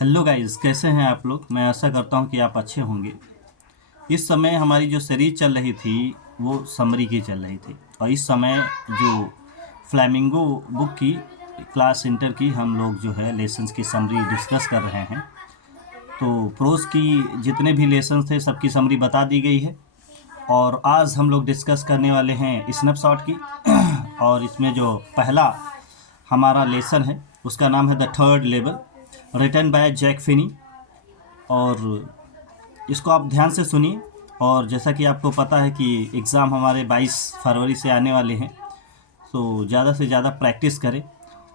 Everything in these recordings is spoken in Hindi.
हेलो गाइस, कैसे हैं आप लोग। मैं आशा करता हूं कि आप अच्छे होंगे। इस समय हमारी जो सीरीज चल रही थी वो समरी की चल रही थी, और इस समय जो फ्लैमिंगो बुक की क्लास इंटर की हम लोग जो है लेसन्स की समरी डिस्कस कर रहे हैं। तो प्रोज की जितने भी लेसन्स थे सबकी समरी बता दी गई है, और आज हम लोग डिस्कस करने वाले हैं स्नैपशॉट की। और इसमें जो पहला हमारा लेसन है उसका नाम है the third level, written by Jack Finney. और इसको आप ध्यान से सुनिए। और जैसा कि आपको पता है कि एग्ज़ाम हमारे 22 फरवरी से आने वाले हैं, तो ज़्यादा से ज़्यादा प्रैक्टिस करें।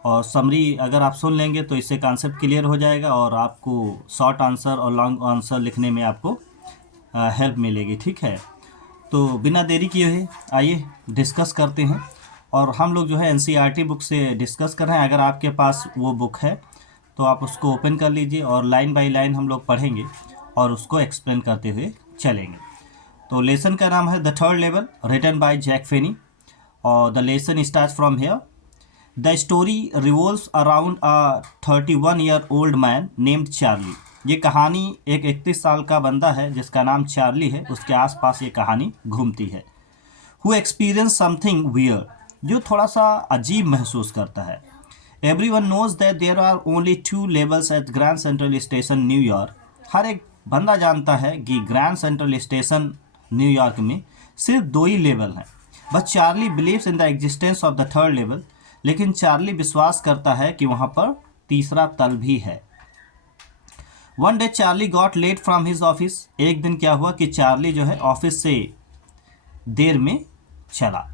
और समरी अगर आप सुन लेंगे तो इससे कॉन्सेप्ट क्लियर हो जाएगा, और आपको शॉर्ट आंसर और लॉन्ग आंसर लिखने में आपको हेल्प मिलेगी। ठीक है, तो बिना देरी किए हुए आइए डिस्कस करते हैं। और हम लोग जो है एनसीईआरटी बुक से डिस्कस कर रहे हैं। अगर आपके पास वो बुक है तो आप उसको ओपन कर लीजिए, और लाइन बाय लाइन हम लोग पढ़ेंगे और उसको एक्सप्लेन करते हुए चलेंगे। तो लेसन का नाम है the third level, written by Jack Finney. और the lesson start from here. The story revolves around a 31-year-old man named Charlie. ये कहानी एक 31 साल का बंदा है जिसका नाम चार्ली है, उसके आसपास ये कहानी घूमती है। हु एक्सपीरियंस समथिंग वियर्ड, जो थोड़ा सा अजीब महसूस करता है। Everyone knows that there are only 2 levels at Grand Central Station New York. हर एक बंदा जानता है कि ग्रैंड सेंट्रल स्टेशन न्यूयॉर्क में सिर्फ 2 ही लेवल हैं। But Charlie believes in the existence of the third level. लेकिन चार्ली विश्वास करता है कि वहाँ पर तीसरा तल भी है। One day Charlie got late from his office. एक दिन क्या हुआ कि चार्ली जो है ऑफिस से देर में चला।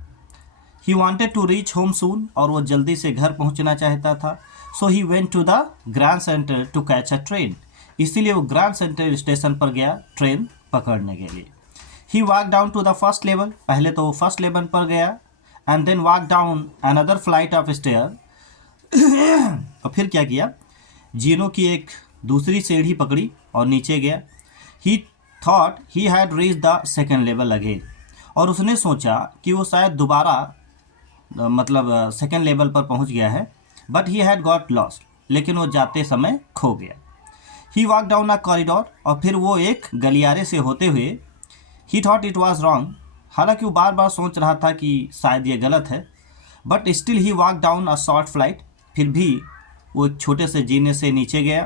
He wanted to reach home soon, और वो जल्दी से घर पहुंचना चाहता था। So he went to the Grand Center to catch a train. इसीलिए वो ग्रैंड सेंटर स्टेशन पर गया ट्रेन पकड़ने के लिए। He walk down to the first level. पहले तो वो फर्स्ट लेवल पर गया, and then walk down another flight of stair. और फिर क्या किया, जीनों की एक दूसरी सीढ़ी पकड़ी और नीचे गया। ही thought he had reach the second level again. और उसने सोचा कि वो शायद दोबारा मतलब सेकेंड लेवल पर पहुंच गया है। But he had got lost, लेकिन वो जाते समय खो गया। ही वॉक डाउन अ कॉरिडोर, और फिर वो एक गलियारे से होते हुए ही थॉट इट वॉज रॉन्ग। हालांकि वो बार बार सोच रहा था कि शायद ये गलत है। But still he walk down a short flight. फिर भी वो एक छोटे से जीने से नीचे गया।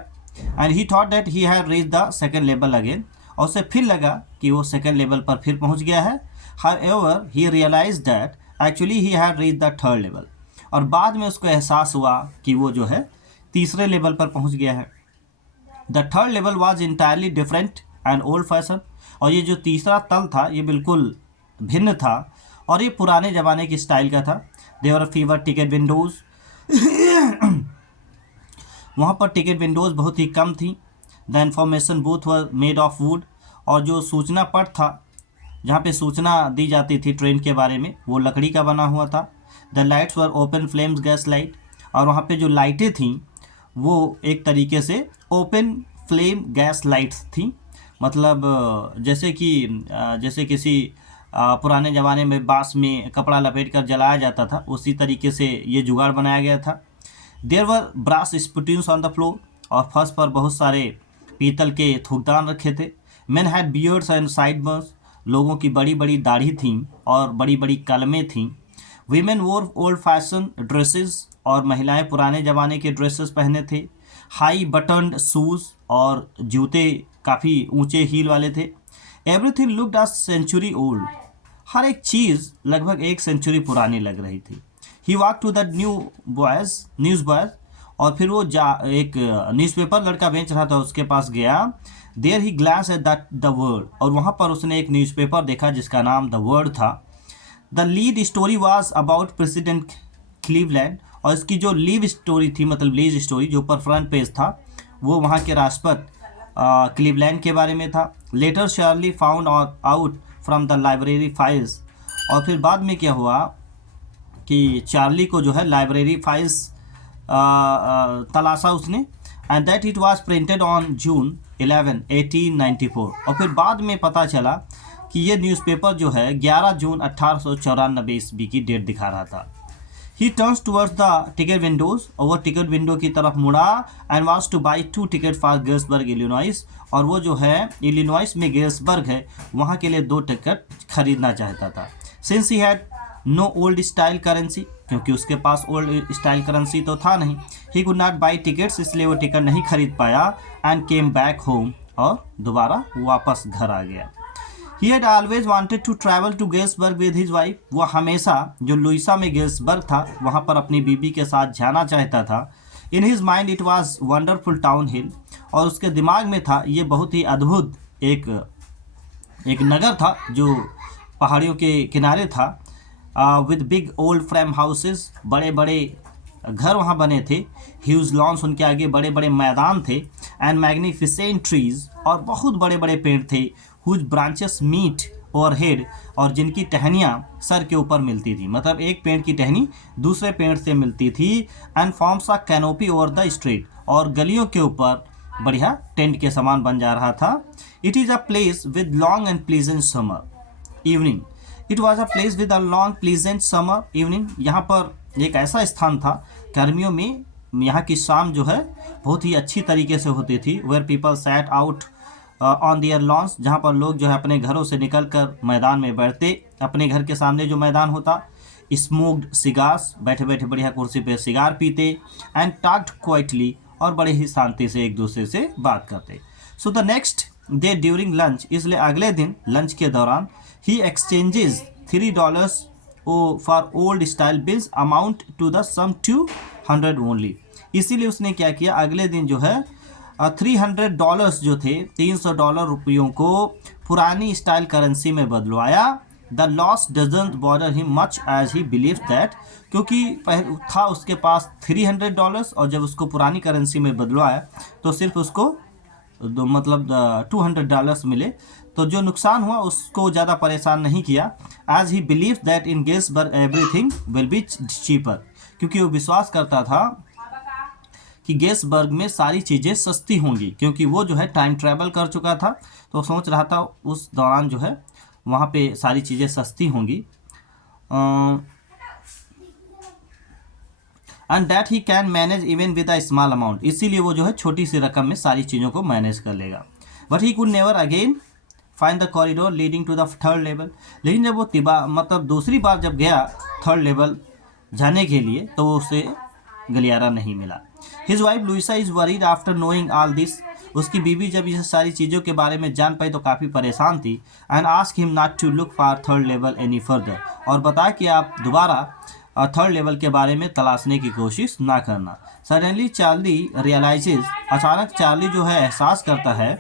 And he thought that he had reach the second level again. और उसे फिर लगा कि वो सेकेंड लेवल पर फिर पहुंच गया है। However he realise that actually he had reach the third level. और बाद में उसको एहसास हुआ कि वो जो है तीसरे लेवल पर पहुंच गया है। The third level was entirely different and old fashion. और ये जो तीसरा तल था ये बिल्कुल भिन्न था, और ये पुराने ज़माने की स्टाइल का था। देवर फीवर टिकट विंडोज़। वहाँ पर टिकट विंडोज़ बहुत ही कम थी। The information booth were made of would. और जो सूचना पट था, जहाँ पे सूचना दी जाती थी ट्रेन के बारे में, वो लकड़ी का बना हुआ था। The lights were open flames gas light. और वहाँ पे जो लाइटें थीं वो एक तरीके से ओपन फ्लेम गैस लाइट्स थी। मतलब जैसे किसी पुराने ज़माने में बांस में कपड़ा लपेट कर जलाया जाता था, उसी तरीके से ये जुगाड़ बनाया गया था। There were brass spittoons on the floor. और फर्श पर बहुत सारे पीतल के थूकदान रखे थे। Man had beards and side Burns. लोगों की बड़ी बड़ी दाढ़ी थीं और बड़ी बड़ी कलमें थीं। वीमेन वोर ओल्ड फैशन ड्रेसेस। और महिलाएं पुराने ज़माने के ड्रेसेस पहने थे। हाई बटन्ड शूज़, और जूते काफ़ी ऊंचे हील वाले थे। Everything looked a century old. हर एक चीज़ लगभग 1 सेंचुरी पुरानी लग रही थी। He walk to the news boys. और फिर वो एक न्यूज़पेपर लड़का बेच रहा था, उसके पास गया। There he glass at the world. और वहाँ पर उसने एक न्यूज़पेपर देखा जिसका नाम द वर्ड था। The lead story was about President Cleveland. और इसकी जो लीव स्टोरी थी, मतलब लीड स्टोरी जो ऊपर फ्रंट पेज था, वो वहाँ के राष्ट्रपति क्लीवलैंड के बारे में था। Later Charlie found out from the library files. और फिर बाद में क्या हुआ कि चार्ली को जो है लाइब्रेरी फाइल्स तलाशा उसने। And that it was printed on June 11, 1894। और फिर बाद में पता चला कि ये न्यूज़पेपर जो है 11 जून 1894 ईस्वी की डेट दिखा रहा था। ही turns towards the ticket Windows, और वो टिकट विंडो की तरफ मुड़ा, and wants two by 2 ticket for Galesburg Illinois, और वो जो है इलिनॉइस में गेल्सबर्ग है वहाँ के लिए 2 टिकट खरीदना चाहता था। Since he had no old style currency, क्योंकि उसके पास ओल्ड स्टाइल करेंसी तो था नहीं, he could not buy tickets, इसलिए वो टिकट नहीं खरीद पाया, एंड केम बैक होम, और दोबारा वापस घर आ गया। He had always wanted to travel to Galesburg with his wife, वो हमेशा जो लुइसा में गेल्सबर्ग था वहाँ पर अपनी बीबी के साथ जाना चाहता था। In his mind it was wonderful town hill, और उसके दिमाग में था ये बहुत ही अद्भुत एक नगर था जो पहाड़ियों के किनारे था, with big old frame houses, बड़े बड़े घर वहाँ बने थे, ह्यूज लॉन्स, उनके आगे बड़े बड़े मैदान थे, एंड मैग्निफिसेंट ट्रीज, और बहुत बड़े बड़े पेड़ थे, हुज ब्रांचेस मीट ओवरहेड, और जिनकी टहनियाँ सर के ऊपर मिलती थी, मतलब एक पेड़ की टहनी दूसरे पेड़ से मिलती थी, and forms a canopy over the street, और गलियों के ऊपर बढ़िया टेंट के समान बन जा रहा था। It is a place with long and pleasant summer evening, it was a place with a long pleasant summer evening, यहाँ पर एक ऐसा स्थान था गर्मियों में यहाँ की शाम जो है बहुत ही अच्छी तरीके से होती थी, where people sat out on their lawns, जहाँ पर लोग जो है अपने घरों से निकलकर मैदान में बैठते, अपने घर के सामने जो मैदान होता, स्मोक्ड सिगार्स, बैठे बैठे बढ़िया कुर्सी पे सिगार पीते, एंड टॉक्ड क्वाइटली, और बड़े ही शांति से एक दूसरे से बात करते। So the next day during lunch, इसलिए अगले दिन लंच के दौरान, he exchanges $3 for old style bills amount to the sum 200 only, इसीलिए उसने क्या किया, अगले दिन जो है $300 जो थे, $300 रुपयों को पुरानी स्टाइल करेंसी में बदलवाया। The loss doesn't bother him much as he believe that, क्योंकि था उसके पास $300, और जब उसको पुरानी करेंसी में बदलवाया तो सिर्फ उसको मतलब $200 मिले, तो जो नुकसान हुआ उसको ज़्यादा परेशान नहीं किया। As he believe that in Galesburg everything will be cheaper, क्योंकि वो विश्वास करता था कि गेल्सबर्ग में सारी चीज़ें सस्ती होंगी, क्योंकि वो जो है टाइम ट्रैवल कर चुका था, तो सोच रहा था उस दौरान जो है वहाँ पे सारी चीज़ें सस्ती होंगी, and that he can manage even with a small amount, इसीलिए वो जो है छोटी सी रकम में सारी चीज़ों को मैनेज कर लेगा। But he could never again find the corridor leading to the third level, लेकिन जब वो मतलब दूसरी बार जब गया थर्ड लेवल जाने के लिए, तो उसे गलियारा नहीं मिला। His wife Louisa is worried after knowing all this, उसकी बीवी जब ये सारी चीज़ों के बारे में जान पाई तो काफ़ी परेशान थी, and ask him not to look for third level any further, और बताया कि आप दोबारा थर्ड लेवल के बारे में तलाशने की कोशिश ना करना। सडनली चार्ली रियलाइजेज, अचानक चार्ली जो है एहसास करता है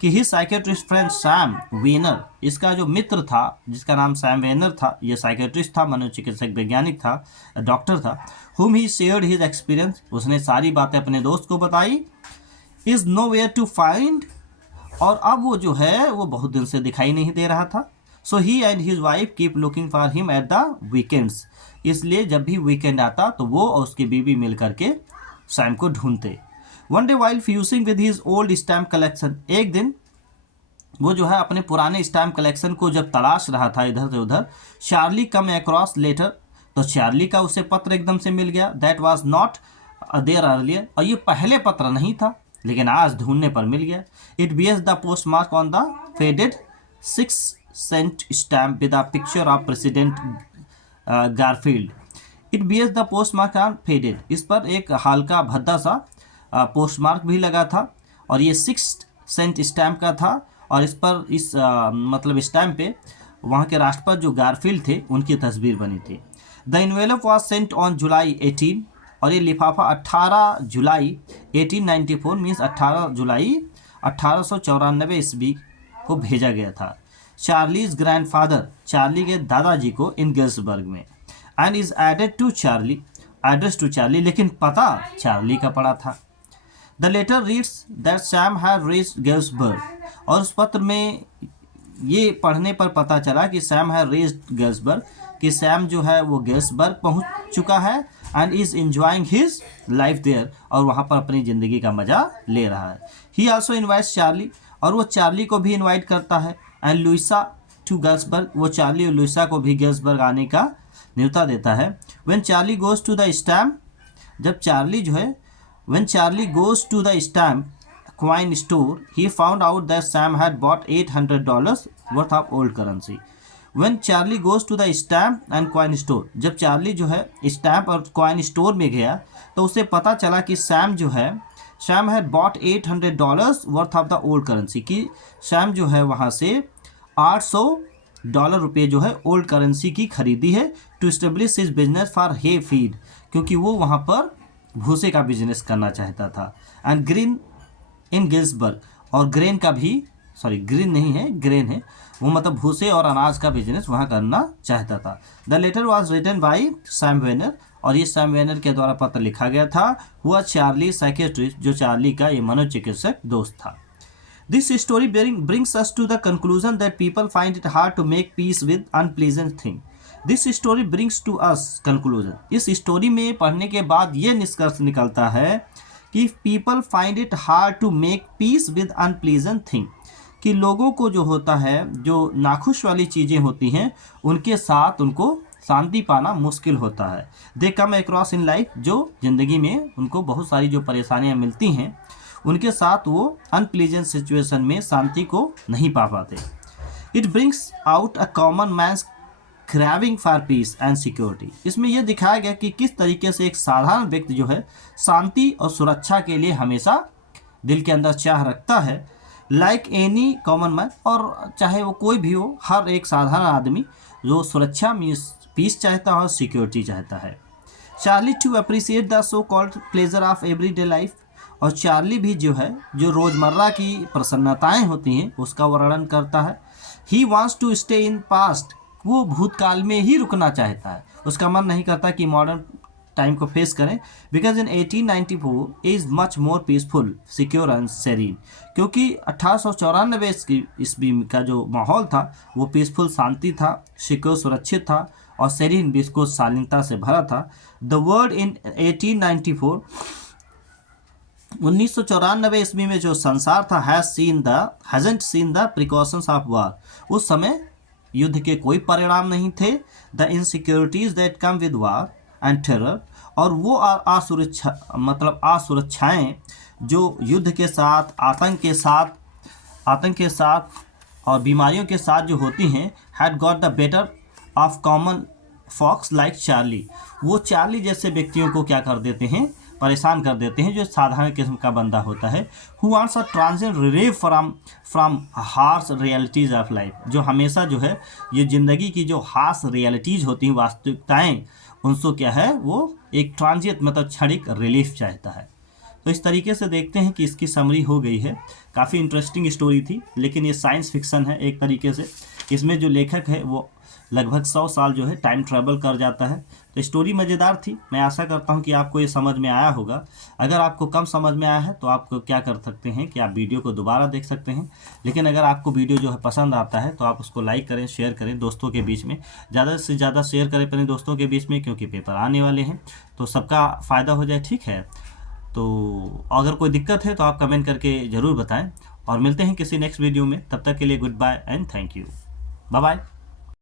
कि ही साइकेट्रिस्ट फ्रेंड सैम वेनर, इसका जो मित्र था जिसका नाम सैम वेनर था, ये साइकेट्रिस्ट था, मनोचिकित्सक वैज्ञानिक था, डॉक्टर था, whom he shared his experience, उसने सारी बातें अपने दोस्त को बताई, is nowhere to find, और अब वो जो है वो बहुत दिन से दिखाई नहीं दे रहा था। So he and his wife keep looking for him at the weekends, इसलिए जब भी वीकेंड आता तो वो और उसकी बीवी मिल करके सैम को ढूंढते। One day while fusing with his old stamp collection, एक दिन वो जो है अपने पुराने स्टैम्प कलेक्शन को जब तलाश रहा था इधर से उधर, चार्ली कम अक्रॉस लेटर, तो चार्ली का उसे पत्र एकदम से मिल गया, that was not there earlier, और ये पहले पत्र नहीं था लेकिन आज ढूंढने पर मिल गया। It bears the postmark on the faded 6 cent stamp with a picture of President Garfield, it bears the postmark on faded, इस पर एक हल्का भद्दा सा पोस्ट मार्क भी लगा था, और ये 6 सेंट स्टैम्प का था, और इस पर मतलब स्टैम्प पे वहाँ के राष्ट्रपति जो गारफील्ड थे उनकी तस्वीर बनी थी। The envelope was sent on July 18, और ये लिफाफा 18 जुलाई 1894 मीन्स 18 जुलाई 1894 ईस्वी को भेजा गया था चार्लीज ग्रैंडफादर, चार्ली के दादाजी को, इन गेल्सबर्ग में, and is added to Charlie, address to Charlie, लेकिन पता चार्ली का पड़ा था। The letter reads that Sam had reached Galesburg, और उस पत्र में ये पढ़ने पर पता चला कि सैम हैड रीच्ड गेल्सबर्ग, कि सैम जो है वो गेल्सबर्ग पहुंच चुका है, and is enjoying his life there, और वहाँ पर अपनी ज़िंदगी का मज़ा ले रहा है। ही आल्सो इन्वाइट्स चार्ली, और वो चार्ली को भी इनवाइट करता है, एंड लुइसा टू गेल्सबर्ग, वो चार्ली और लुइसा को भी गेल्सबर्ग आने का न्योता देता है। When Charlie goes to the stamp, जब चार्ली जो है when Charlie goes to the stamp coin store, he found out that Sam had bought $800 worth of old currency. When Charlie goes to the stamp and coin store, जब चार्ली जो है स्टैम्प और कॉइन स्टोर में गया तो उसे पता चला कि Sam had bought $800 worth of the old currency, कि सैम जो है वहाँ से $800 रुपये जो है ओल्ड करेंसी की खरीदी है to establish his business for hay feed, क्योंकि वो वहाँ पर भूसे का बिजनेस करना चाहता था। एंड ग्रीन इन गिल्सबर्ग, और ग्रेन का भी, सॉरी ग्रीन नहीं है ग्रेन है, वो मतलब भूसे और अनाज का बिजनेस वहाँ करना चाहता था। The letter was written by Sam Weiner, और ये सैम वेनर के द्वारा पत्र लिखा गया था। हुआ चार्ली साइकेट्रिस्ट, जो चार्ली का ये मनोचिकित्सक दोस्त था। This story brings us to the conclusion that people find it hard to make peace with unpleasant thing. This story brings to us conclusion, इस स्टोरी में पढ़ने के बाद ये निष्कर्ष निकलता है कि people find it hard to make peace with unpleasant thing, कि लोगों को जो होता है, जो नाखुश वाली चीज़ें होती हैं उनके साथ उनको शांति पाना मुश्किल होता है। दे कम अक्रॉस इन लाइफ, जो ज़िंदगी में उनको बहुत सारी जो परेशानियां मिलती हैं उनके साथ वो अनप्लीजेंट सिचुएशन में शांति को नहीं पा पाते। It brings out a common man's craving for peace and security, इसमें यह दिखाया गया कि किस तरीके से एक साधारण व्यक्ति जो है शांति और सुरक्षा के लिए हमेशा दिल के अंदर चाह रखता है। लाइक एनी कॉमन मैन, और चाहे वो कोई भी हो, हर एक साधारण आदमी जो सुरक्षा मीन्स पीस चाहता है और सिक्योरिटी चाहता है। Charlie to appreciate the so called pleasure of everyday life, और चार्ली भी जो है जो रोज़मर्रा की प्रसन्नताएँ होती हैं उसका वर्णन करता है। He wants to stay in past, वो भूतकाल में ही रुकना चाहता है, उसका मन नहीं करता कि मॉडर्न टाइम को फेस करें। Because in 1894 is much more peaceful secure and serine, क्योंकि 1894 ईस्वी का जो माहौल था वो पीसफुल शांति था, सिक्योर सुरक्षित था, और सेरीन भी इसको शालीनता से भरा था। द वर्ल्ड इन 1894 1994 ईस्वी में जो संसार था hasn't seen the precautions of war, उस समय युद्ध के कोई परिणाम नहीं थे। The insecurities that come with war and terror, और वो असुरक्षाएँ जो युद्ध के साथ, आतंक के साथ और बीमारियों के साथ जो होती हैं, had got the better of common folks like Charlie, वो चार्ली जैसे व्यक्तियों को क्या कर देते हैं, परेशान कर देते हैं, जो साधारण किस्म का बंदा होता है। Who wants a transient relief from harsh realities of life, जो हमेशा जो है ये ज़िंदगी की जो हार्श रियलिटीज़ होती हैं, वास्तविकताएं, उनसे क्या है वो एक ट्रांजिएंट मतलब क्षणिक रिलीफ चाहता है। तो इस तरीके से देखते हैं कि इसकी समरी हो गई है। काफ़ी इंटरेस्टिंग स्टोरी थी, लेकिन ये साइंस फिक्शन है एक तरीके से। इसमें जो लेखक है वो लगभग 100 साल जो है टाइम ट्रैवल कर जाता है। तो स्टोरी मज़ेदार थी। मैं आशा करता हूँ कि आपको ये समझ में आया होगा। अगर आपको कम समझ में आया है तो आप क्या कर सकते हैं कि आप वीडियो को दोबारा देख सकते हैं। लेकिन अगर आपको वीडियो जो है पसंद आता है तो आप उसको लाइक करें, शेयर करें दोस्तों के बीच में, ज़्यादा से ज़्यादा शेयर करें अपने दोस्तों के बीच में, क्योंकि पेपर आने वाले हैं तो सबका फ़ायदा हो जाए। ठीक है, तो अगर कोई दिक्कत है तो आप कमेंट करके ज़रूर बताएं, और मिलते हैं किसी नेक्स्ट वीडियो में। तब तक के लिए goodbye and thank you, bye bye.